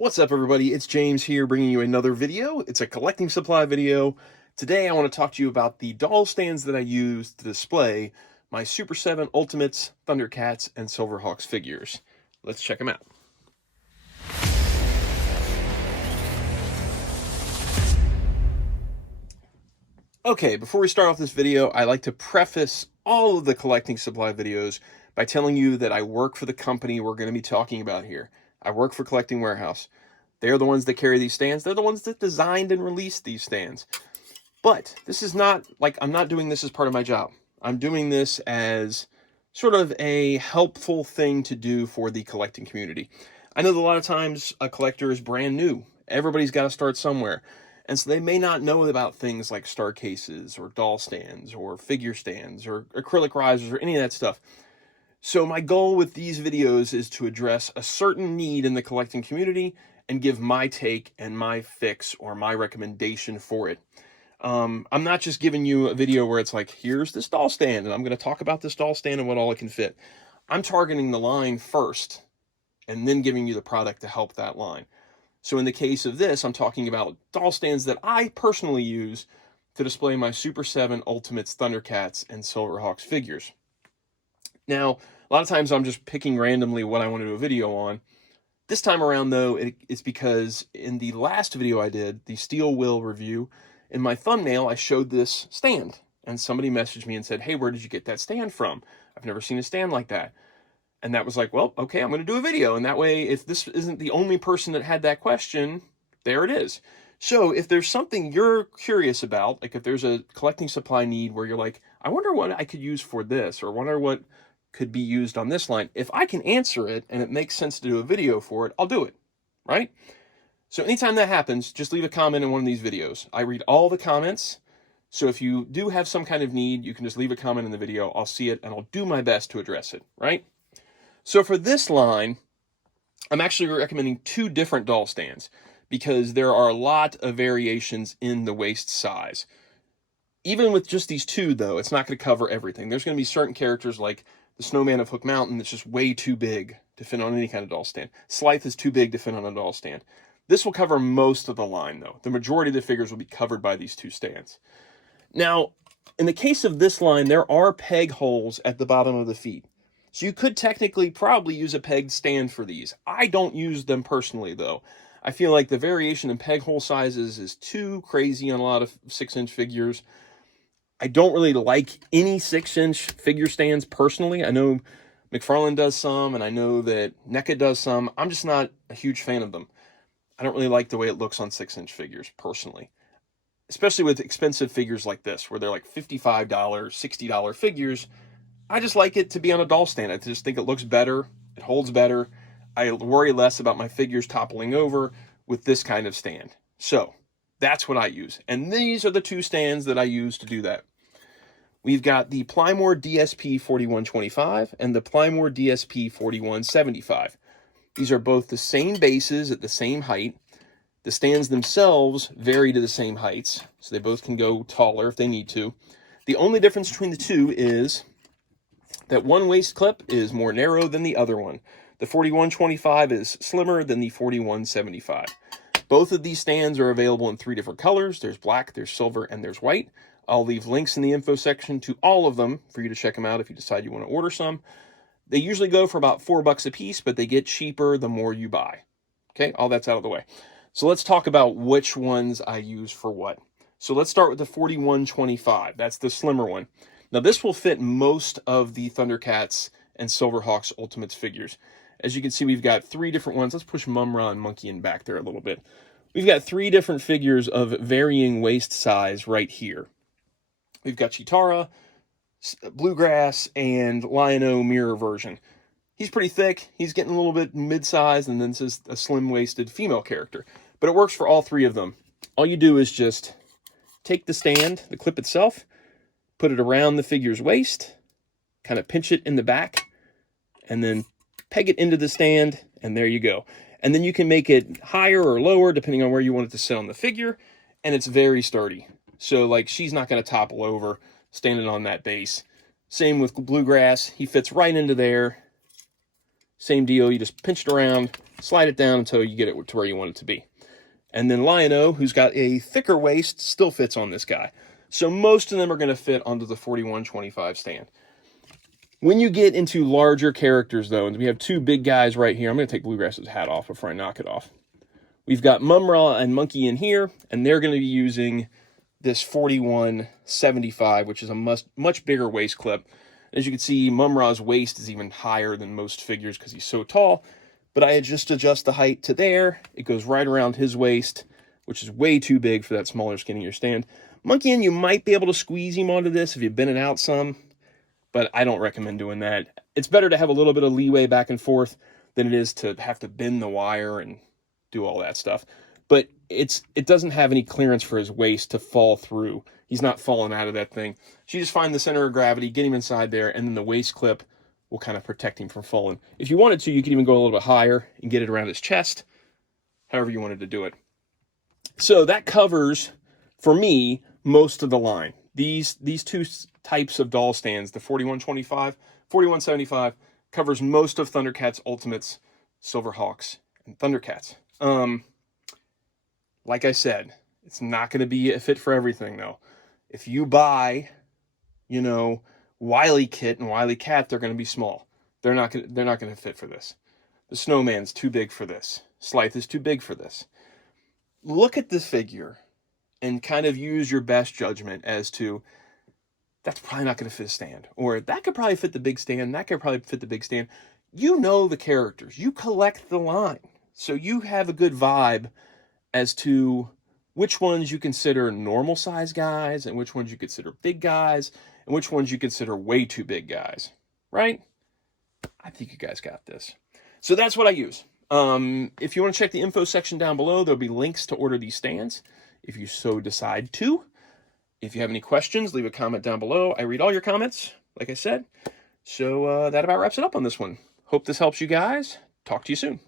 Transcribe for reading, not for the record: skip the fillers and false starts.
What's up, everybody? It's James here bringing you another video. It's a collecting supply video. Today I want to talk to you about the doll stands that I use to display my Super 7 Ultimates Thundercats and Silverhawks figures. Let's check them out. Okay, before we start off this video, I like to preface all of the collecting supply videos by telling you that I work for the company we're going to be talking about here. I work for Collecting Warehouse. They're the ones that carry these stands. They're the ones that designed and released these stands. But this is not like I'm not doing this as part of my job. I'm doing this as sort of a helpful thing to do for the collecting community. I know that a lot of times a collector is brand new. Everybody's got to start somewhere. And so they may not know about things like star cases or doll stands or figure stands or acrylic risers or any of that stuff. So my goal with these videos is to address a certain need in the collecting community and give my take and my fix or my recommendation for it. I'm not just giving you a video where it's like, here's this doll stand, and I'm going to talk about this doll stand and what all it can fit. I'm targeting the line first and then giving you the product to help that line. So in the case of this, I'm talking about doll stands that I personally use to display my Super 7 Ultimates Thundercats and Silverhawks figures. Now, a lot of times I'm just picking randomly what I want to do a video on. This time around, though, it's because in the last video I did, the Steel Will review, in my thumbnail, I showed this stand. And somebody messaged me and said, hey, where did you get that stand from? I've never seen a stand like that. And that was like, well, okay, I'm going to do a video. And that way, if this isn't the only person that had that question, there it is. So if there's something you're curious about, like if there's a collecting supply need where you're like, I wonder what I could use for this, or wonder what could be used on this line. If I can answer it and it makes sense to do a video for it, I'll do it, right? So anytime that happens, just leave a comment in one of these videos. I read all the comments. So if you do have some kind of need, you can just leave a comment in the video. I'll see it and I'll do my best to address it, right? So for this line, I'm actually recommending two different doll stands because there are a lot of variations in the waist size. Even with just these two, though, it's not going to cover everything. There's going to be certain characters like the Snowman of Hook Mountain that's just way too big to fit on any kind of doll stand. Slythe is too big to fit on a doll stand. This will cover most of the line, though. The majority of the figures will be covered by these two stands. Now, in the case of this line, there are peg holes at the bottom of the feet. So you could technically probably use a pegged stand for these. I don't use them personally, though. I feel like the variation in peg hole sizes is too crazy on a lot of 6-inch figures. I don't really like any 6-inch figure stands personally. I know McFarlane does some, and I know that NECA does some. I'm just not a huge fan of them. I don't really like the way it looks on 6-inch figures, personally. Especially with expensive figures like this, where they're like $55, $60 figures. I just like it to be on a doll stand. I just think it looks better. It holds better. I worry less about my figures toppling over with this kind of stand. So, that's what I use. And these are the two stands that I use to do that. We've got the Plymor DSP 4125 and the Plymor DSP 4175. These are both the same bases at the same height. The stands themselves vary to the same heights, so they both can go taller if they need to. The only difference between the two is that one waist clip is more narrow than the other one. The 4125 is slimmer than the 4175. Both of these stands are available in 3 different colors. There's black, there's silver, and there's white. I'll leave links in the info section to all of them for you to check them out if you decide you want to order some. They usually go for about $4 a piece, but they get cheaper the more you buy. Okay, all that's out of the way. So let's talk about which ones I use for what. So let's start with the 4125. That's the slimmer one. Now this will fit most of the Thundercats and Silverhawks Ultimates figures. As you can see, we've got 3 different ones. Let's push Mumra and Monkey in back there a little bit. We've got 3 different figures of varying waist size right here. We've got Chitara, Bluegrass, and Lion-O mirror version. He's pretty thick. He's getting a little bit mid-sized, and then this is a slim-waisted female character. But it works for all 3 of them. All you do is just take the stand, the clip itself, put it around the figure's waist, kind of pinch it in the back, and then peg it into the stand, and there you go. And then you can make it higher or lower, depending on where you want it to sit on the figure, and it's very sturdy. So, like, she's not going to topple over standing on that base. Same with Bluegrass. He fits right into there. Same deal. You just pinch it around, slide it down until you get it to where you want it to be. And then Lion-O, who's got a thicker waist, still fits on this guy. So most of them are going to fit onto the 4125 stand. When you get into larger characters, though, and we have two big guys right here. I'm going to take Bluegrass's hat off before I knock it off. We've got Mum-Ra and Monkey in here, and they're going to be using this 4175, which is a much bigger waist clip. As you can see, Mum-Ra's waist is even higher than most figures because he's so tall. But I just adjust the height to there. It goes right around his waist, which is way too big for that smaller, skinnier stand. Monkey, and you might be able to squeeze him onto this if you bend it out some, but I don't recommend doing that. It's better to have a little bit of leeway back and forth than it is to have to bend the wire and do all that stuff. But it doesn't have any clearance for his waist to fall through. He's not falling out of that thing. So you just find the center of gravity, get him inside there, and then the waist clip will kind of protect him from falling. If you wanted to, you could even go a little bit higher and get it around his chest, however you wanted to do it. So that covers, for me, most of the line. These two types of doll stands, the 4125, 4175, covers most of Thundercats Ultimates, Silverhawks, and Thundercats. Like I said, it's not going to be a fit for everything, though. If you buy, Wily Kit and Wily Cat, they're going to be small. They're not going to fit for this. The Snowman's too big for this. Slythe is too big for this. Look at this figure and kind of use your best judgment as to, that's probably not going to fit a stand. Or that could probably fit the big stand. That could probably fit the big stand. You know the characters. You collect the line. So you have a good vibe as to which ones you consider normal size guys and which ones you consider big guys and which ones you consider way too big guys, right? I think you guys got this. So that's what I use. If you want to check the info section down below, there'll be links to order these stands if you so decide to. If you have any questions, leave a comment down below. I read all your comments, like I said. So that about wraps it up on this one. Hope this helps you guys. Talk to you soon.